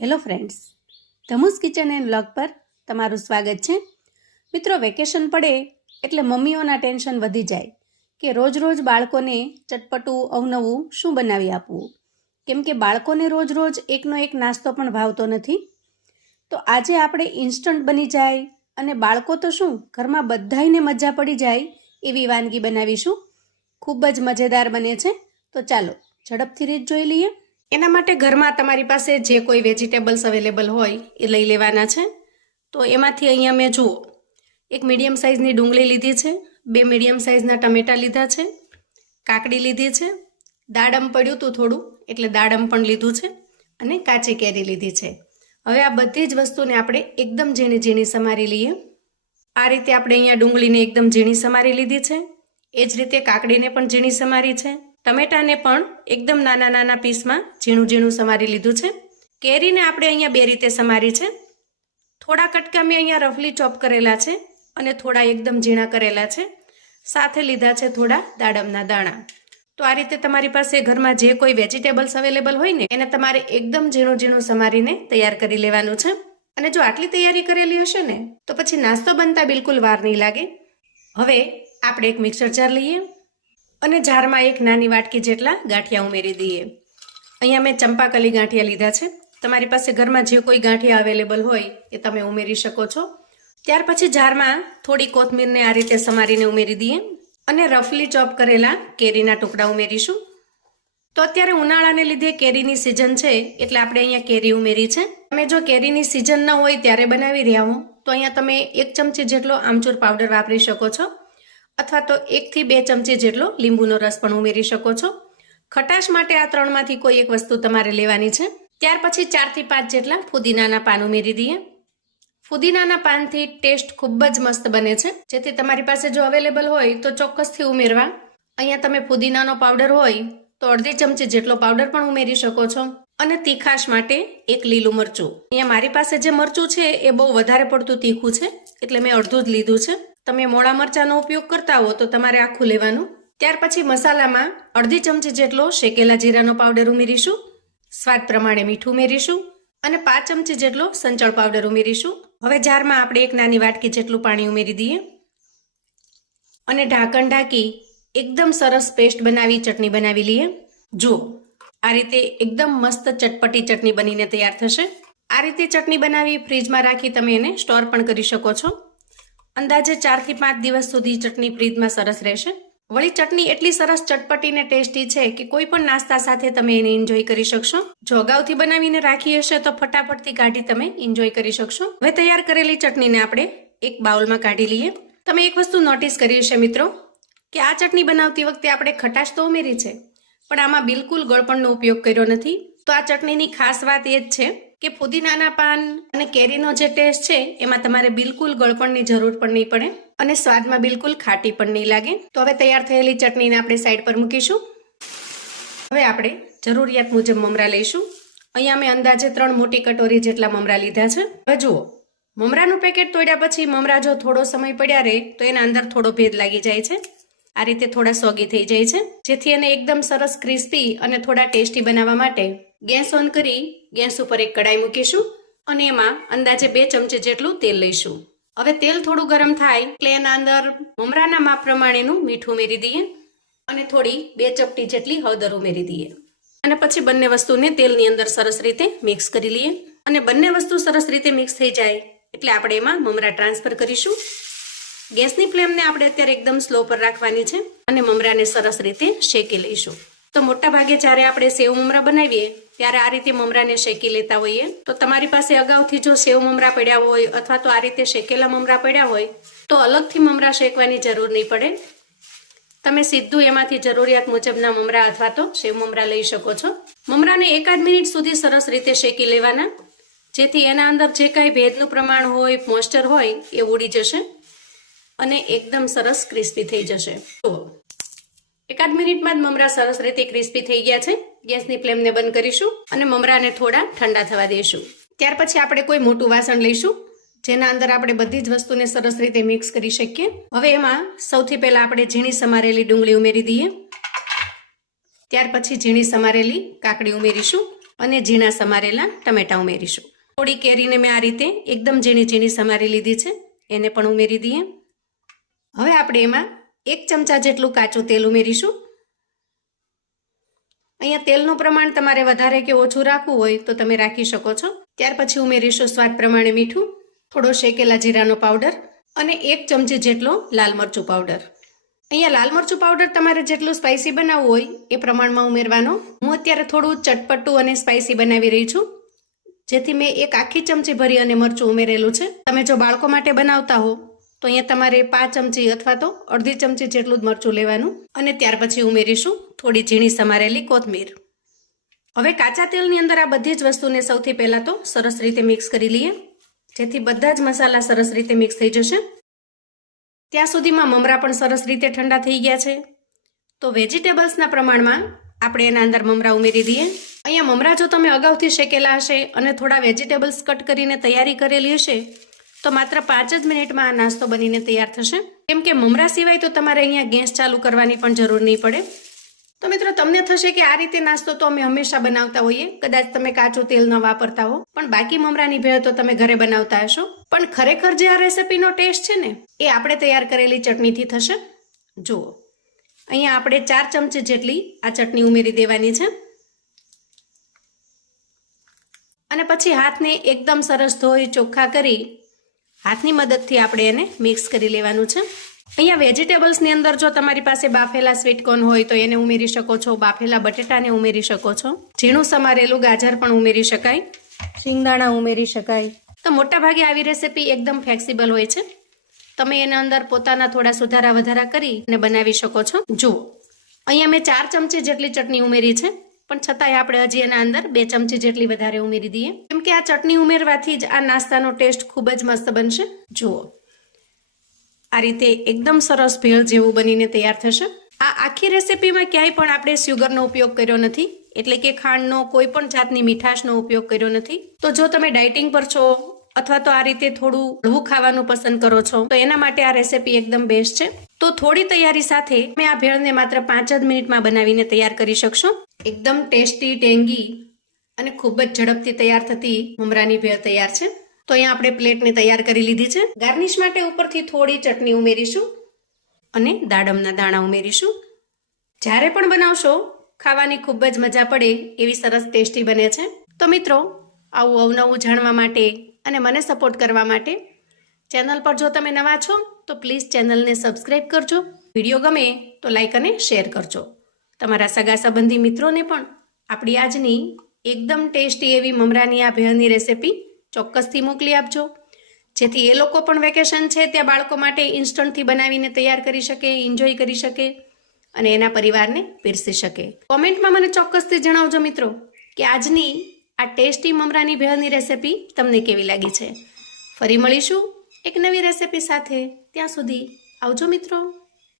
Hello friends, ધમુસ kitchen and vlog પર તમારું સ્વાગત છે. મિત્રો, વેકેશન પડે એટલે મમ્મીઓના ટેન્શન વધી જાય કે રોજ રોજ બાળકોને ચટપટું અવનવું શું બનાવી આપવું, કેમ કે બાળકોને રોજ રોજ એકનો એક નાસ્તો પણ ભાવતો નથી. તો આજે આપણે ઇન્સ્ટન્ટ બની જાય અને બાળકો તો શું ઘરમાં બધાયને મજા પડી જાય એવી વાનગી બનાવીશું. ખૂબ જ મજેદાર બને છે. તો ચાલો ઝડપથી રીત જોઈ લઈએ. એના માટે ઘરમાં તમારી પાસે જે કોઈ વેજીટેબલ્સ અવેલેબલ હોય એ લઈ લેવાના છે. તો એમાંથી અહીંયા મેં જુઓ એક મીડિયમ સાઇઝની ડુંગળી લીધી છે, 2 મીડિયમ સાઇઝના ટમેટાં લીધા છે, કાકડી લીધી છે, દાડમ પડ્યું હતું થોડું એટલે દાડમ પણ લીધું છે અને કાચી કેરી લીધી છે. હવે આ બધી જ વસ્તુને આપણે એકદમ ઝીણી ઝીણી સમારી લઈએ. આ રીતે આપણે અહીંયા ડુંગળીને એકદમ ઝીણી સમારી લીધી છે. એ જ રીતે કાકડીને પણ ઝીણી સમારી છે. ટમેટાને પણ એકદમ નાના નાના પીસમાં ઝીણું ઝીણું સમારી લીધું છે. કેરીને આપણે અહીંયા 2 રીતે સમારી છે. થોડા કટકા મેં અહીંયા રફલી ચોપ કરેલા છે અને થોડા એકદમ ઝીણા કરેલા છે. સાથે લીધા છે થોડા દાડમના દાણા. તો આ રીતે તમારી પાસે ઘરમાં જે કોઈ વેજીટેબલ્સ અવેલેબલ હોય ને એને તમારે એકદમ ઝીણું ઝીણું સમારીને તૈયાર કરી લેવાનું છે. અને જો આટલી તૈયારી કરેલી હશે ને તો પછી નાસ્તો બનતા બિલકુલ વાર નહીં લાગે. હવે આપણે એક મિક્સર જાર લઈએ અને જારમાં એક નાની વાટકી જેટલા ગાંઠિયા ઉમેરી દઈએ. અહીંયા મેં ચંપાકલી ગાંઠિયા લીધા છે. તમારી પાસે ઘરમાં જે કોઈ ગાંઠિયા અવેલેબલ હોય એ તમે ઉમેરી શકો છો. ત્યાર પછી જારમાં થોડી કોથમીરને આ રીતે સમારીને ઉમેરી દઈએ અને રફલી ચોપ કરેલા કેરીના ટુકડા ઉમેરીશું. તો અત્યારે ઉનાળાને લીધે કેરીની સિઝન છે એટલે આપણે અહીંયા કેરી ઉમેરી છે. તમે જો કેરીની સિઝન ન હોય ત્યારે બનાવી રહ્યા હો તો અહીંયા તમે 1 ચમચી જેટલો આમચૂર પાવડર વાપરી શકો છો અથવા તો 1 થી 2 ચમચી જેટલો લીંબુનો રસ પણ ઉમેરી શકો છો. ખટાશ માટે આ 3માંથી કોઈ એક વસ્તુ તમારે લેવાની છે. ત્યાર પછી 4 થી 5 જેટલા ફુદીનાના પાન ઉમેરી દઈએ. ફુદીનાના પાનથી ટેસ્ટ ખૂબ જ મસ્ત બને છે, જેથી તમારી પાસે જો અવેલેબલ હોય તો ચોક્કસથી ઉમેરવા. અહીંયા તમે ફુદીનાનો પાવડર હોય તો 1/2 ચમચી જેટલો પાવડર પણ ઉમેરી શકો છો. અને તીખાશ માટે 1 લીલું મરચું. અહીંયા મારી પાસે જે મરચું છે એ બહુ વધારે પડતું તીખું છે એટલે મેં અડધું જ લીધું છે. તમે મોળા મરચાંનો ઉપયોગ કરતા હો તો તમારે આખું લેવાનું. ત્યાર પછી મસાલામાં 1/2 ચમચી જેટલો શેકેલા જીરાનો પાવડર ઉમેરીશું. સ્વાદ પ્રમાણે મીઠું ઉમેરીશું અને 5 ચમચી જેટલો સંચળ પાવડર ઉમેરીશું. હવે જારમાં આપણે એક નાની વાટકી જેટલું પાણી ઉમેરી દઈએ અને ઢાંકણ ઢાંકી એકદમ સરસ પેસ્ટ બનાવી ચટણી બનાવી લઈએ. જો આ રીતે એકદમ મસ્ત ચટપટી ચટણી બનીને તૈયાર થશે. આ રીતે ચટણી બનાવી ફ્રીજમાં રાખી તમે એને સ્ટોર પણ કરી શકો છો. અંદાજે 4 થી 5 દિવસ સુધી ચટણી ફ્રીજમાં સરસ રહેશે. વળી ચટણી એટલી સરસ ચટપટી ને ટેસ્ટી છે કે કોઈ પણ નાસ્તા સાથે તમે એને એન્જોય કરી શકશો. જો અગાઉથી બનાવીને રાખી હશે તો ફટાફટથી કાઢી તમે એન્જોય કરી શકશો. હવે તૈયાર કરેલી ચટણીને આપણે એક બાઉલમાં કાઢી લઈએ. તમે એક વસ્તુ નોટિસ કરી હશે મિત્રો કે આ ચટણી બનાવતી વખતે આપણે ખટાશ તો ઉમેરી છે પણ આમાં બિલકુલ ગળપણનો ઉપયોગ કર્યો નથી. તો આ ચટણીની ખાસ વાત એ જ છે કે ફુદીનાના પાન અને કેરીનો જે ટેસ્ટ છે એમાં તમારે બિલકુલ ગળપણની જરૂર પણ નહીં પડે અને સ્વાદમાં બિલકુલ ખાટી પણ નહીં લાગે. તો હવે તૈયાર થયેલી ચટણીને આપણે સાઈડ પર મૂકીશું. હવે આપણે જરૂરિયાત મુજબ મમરા લઈશું. અહીંયા મેં અંદાજે 3 મોટી કટોરી જેટલા મમરા લીધા છે. હવે જુઓ, મમરાનું પેકેટ તોડ્યા પછી મમરા જો થોડો સમય પડ્યા રહે તો એના અંદર થોડો ભેદ લાગી જાય છે. આ રીતે થોડા સોગી થઈ જાય છે, જેથી એને એકદમ સરસ ક્રિસ્પી અને થોડા ટેસ્ટી બનાવવા માટે ગેસ ઓન કરી ગેસ ઉપર એક કડાઈ મૂકીશું અને એમાં અંદાજે 2 ચમચી જેટલું તેલ લઈશું. હવે તેલ થોડું ગરમ થાય એટલે એના અંદર મમરાના માપ પ્રમાણેનું મીઠું ઉમેરી દઈએ અને થોડી 2 ચપટી જેટલી હળદર ઉમેરી દઈએ અને પછી બંને વસ્તુને તેલની અંદર સરસ રીતે મિક્સ કરી લઈએ. અને બંને વસ્તુ સરસ રીતે મિક્સ થઈ જાય એટલે આપણે એમાં મમરા ટ્રાન્સફર કરીશું. ગેસની ફ્લેમને આપણે અત્યારે એકદમ સ્લો પર રાખવાની છે અને મમરાને સરસ રીતે શેકી લઈશું. તો મોટા ભાગે જ્યારે આપણે સેવ મમરા બનાવીએ ત્યારે આ રીતે મમરાને શેકી લેતા હોઈએ. તો તમારી પાસે અગાઉથી જો સેવ મમરા પડ્યા હોય અથવા તો આ રીતે શેકેલા મમરા પડ્યા હોય તો અલગથી મમરા શેકવાની જરૂર નહીં પડે. તમે સીધું એમાંથી જરૂરિયાત મુજબના મમરા અથવા તો સેવ મમરા લઈ શકો છો. મમરાને 1 મિનિટ સુધી સરસ રીતે શેકી લેવાના, જેથી એના અંદર જે કાંઈ ભેજનું પ્રમાણ હોય, મોઇસ્ચર હોય એ ઉડી જશે અને એકદમ સરસ ક્રિસ્પી થઈ જશે. તો 1 મિનિટમાં જ મમરા સરસ રીતે ક્રિસ્પી થઈ ગયા છે. ગેસની ફ્લેમને બંધ કરીશું અને મમરાને થોડા ઠંડા થવા દઈશું. ત્યાર પછી આપણે કોઈ મોટું વાસણ લઈશું જેના અંદર આપણે બધી જ વસ્તુને સરસ રીતે મિક્સ કરી શકીએ. હવે એમાં સૌથી પહેલા આપણે ઝીણી સમારેલી ડુંગળી ઉમેરી દઈએ. ત્યાર પછી ઝીણી સમારેલી કાકડી ઉમેરીશું અને ઝીણા સમારેલા ટમેટાં ઉમેરીશું. થોડી કેરીને મેં આ રીતે એકદમ ઝીણી ઝીણી સમારી લીધી છે, એને પણ ઉમેરી દઈએ. હવે આપણે એમાં 1 ચમચા જેટલું કાચું તેલ ઉમેરીશું. અહીંયા તેલનું પ્રમાણ તમારે વધારે કે ઓછું રાખવું હોય તો તમે રાખી શકો છો. ત્યાર પછી ઉમેરીશું સ્વાદ પ્રમાણે મીઠું, થોડો શેકેલા જીરાનો પાવડર અને 1 ચમચી જેટલો લાલ મરચું પાવડર. અહીંયા લાલ મરચું પાવડર તમારે જેટલું સ્પાઇસી બનાવવું હોય એ પ્રમાણમાં ઉમેરવાનો. હું અત્યારે થોડું ચટપટું અને સ્પાઇસી બનાવી રહી છું, જેથી મેં 1 આખી ચમચી ભરી અને મરચું ઉમેરેલું છે. તમે જો બાળકો માટે બનાવતા હો તો અહીંયા તમારે 5 ચમચી અથવા તો અડધી ચમચી જેટલું જ મરચું લેવાનું. અને ત્યાર પછી ઉમેરીશું થોડી ઝીણી સમારેલી કોથમીર. હવે કાચા તેલની અંદર આ બધી જ વસ્તુને સૌથી પહેલાં તો સરસ રીતે મિક્સ કરી લઈએ, જેથી બધા જ મસાલા સરસ રીતે મિક્સ થઈ જશે. ત્યાં સુધીમાં મમરા પણ સરસ રીતે ઠંડા થઈ ગયા છે. તો વેજીટેબલ્સના પ્રમાણમાં આપણે એના અંદર મમરા ઉમેરી દઈએ. અહીંયા મમરા જો તમે અગાઉથી શેકેલા હશે અને થોડા વેજીટેબલ્સ કટ કરીને તૈયારી કરેલી હશે તો માત્ર 5 જ મિનિટમાં આ નાસ્તો બનીને તૈયાર થશે. કેમ કે મમરા સિવાય તો તમારે અહીંયા ગેસ ચાલુ કરવાની પણ જરૂર નહીં પડે. તો મિત્રો તમને થશે કે આ રીતે નાસ્તો તો અમે હંમેશા બનાવતા હોઈએ, કદાચ તમે કાચું તેલ ન વાપરતા હો, પણ બાકી મમરાની ભેળ તો તમે ઘરે બનાવતા હશો. પણ ખરેખર જે આ રેસિપીનો ટેસ્ટ છે ને એ આપણે તૈયાર કરેલી ચટણીથી થશે. જુઓ, અહીંયા આપણે 4 ચમચી જેટલી આ ચટણી ઉમેરી દેવાની છે. અને પછી હાથને એકદમ સરસ ધોઈ ચોખ્ખા કરી હાથની મદદથી આપણે એને મિક્સ કરી લેવાનું છે. અહીંયા વેજીટેબલ્સની અંદર જો તમારી પાસે બાફેલા સ્વીટકોર્ન હોય તો એને ઉમેરી શકો છો, બાફેલા બટેટાને ઉમેરી શકો છો, ઝીણું સમારેલું ગાજર પણ ઉમેરી શકાય, શિંગદાણા ઉમેરી શકાય. તો મોટાભાગે આવી રેસિપી એકદમ ફ્લેક્સિબલ હોય છે. તમે એના અંદર પોતાના થોડા સુધારા વધારા કરી અને બનાવી શકો છો. જુઓ, અહીંયા મેં 4 ચમચી જેટલી ચટણી ઉમેરી છે, પણ છતાંય આપણે હજી એના અંદર 2 ચમચી જેટલી વધારે ઉમેરી દઈએ, કેમ કે આ ચટણી ઉમેરવાથી જ આ નાસ્તાનો ટેસ્ટ ખૂબ જ મસ્ત બનશે. જુઓ, આ રીતે એકદમ સરસ ભેળ જેવું બનીને તૈયાર થશે. આ આખી રેસિપીમાં ક્યાંય પણ આપણે સુગરનો ઉપયોગ કર્યો નથી, એટલે કે ખાંડનો કોઈ પણ જાતની મીઠાશનો ઉપયોગ કર્યો નથી. તો જો તમે ડાયટિંગ પર છો અથવા તો આ રીતે થોડું હળવું ખાવાનું પસંદ કરો છો તો એના માટે આ રેસિપી એકદમ બેસ્ટ છે. તો થોડી તૈયારી સાથે તમે આ ભેળને માત્ર 5 જ મિનિટમાં બનાવીને તૈયાર કરી શકશો. એકદમ ટેસ્ટી, ટેંગી અને ખૂબ જ ઝડપથી તૈયાર થતી મમરાની ભેળ તૈયાર છે. તો અહીંયા આપણે પ્લેટને તૈયાર કરી લીધી છે. ગાર્નિશ માટે ઉપરથી થોડી ચટણી ઉમેરીશું અને દાડમના દાણા ઉમેરીશું. જ્યારે પણ બનાવશો ખાવાની ખૂબ જ મજા પડે એવી સરસ ટેસ્ટી બને છે. તો મિત્રો, આવું અવનવું જાણવા માટે અને મને સપોર્ટ કરવા માટે ચેનલ પર જો તમે નવા છો તો પ્લીઝ ચેનલને સબસ્ક્રાઈબ કરજો. વિડીયો ગમે તો લાઈક અને શેર કરજો. તમારા સગા સંબંધી મિત્રોને પણ આપણી આજની એકદમ ટેસ્ટી એવી મમરાની આ ભેળની રેસિપી ચોક્કસથી મોકલી આપજો, જેથી એ લોકો પણ વેકેશન છે ત્યાં બાળકો માટે ઇન્સ્ટન્ટથી બનાવીને તૈયાર કરી શકે, એન્જોય કરી શકે અને એના પરિવારને પીરસી શકે. કોમેન્ટમાં મને ચોક્કસથી જણાવજો મિત્રો કે આજની આ ટેસ્ટી મમરાની ભેળની રેસિપી તમને કેવી લાગી છે. ફરી મળીશું એક નવી રેસિપી સાથે. ત્યાં સુધી આવજો મિત્રો.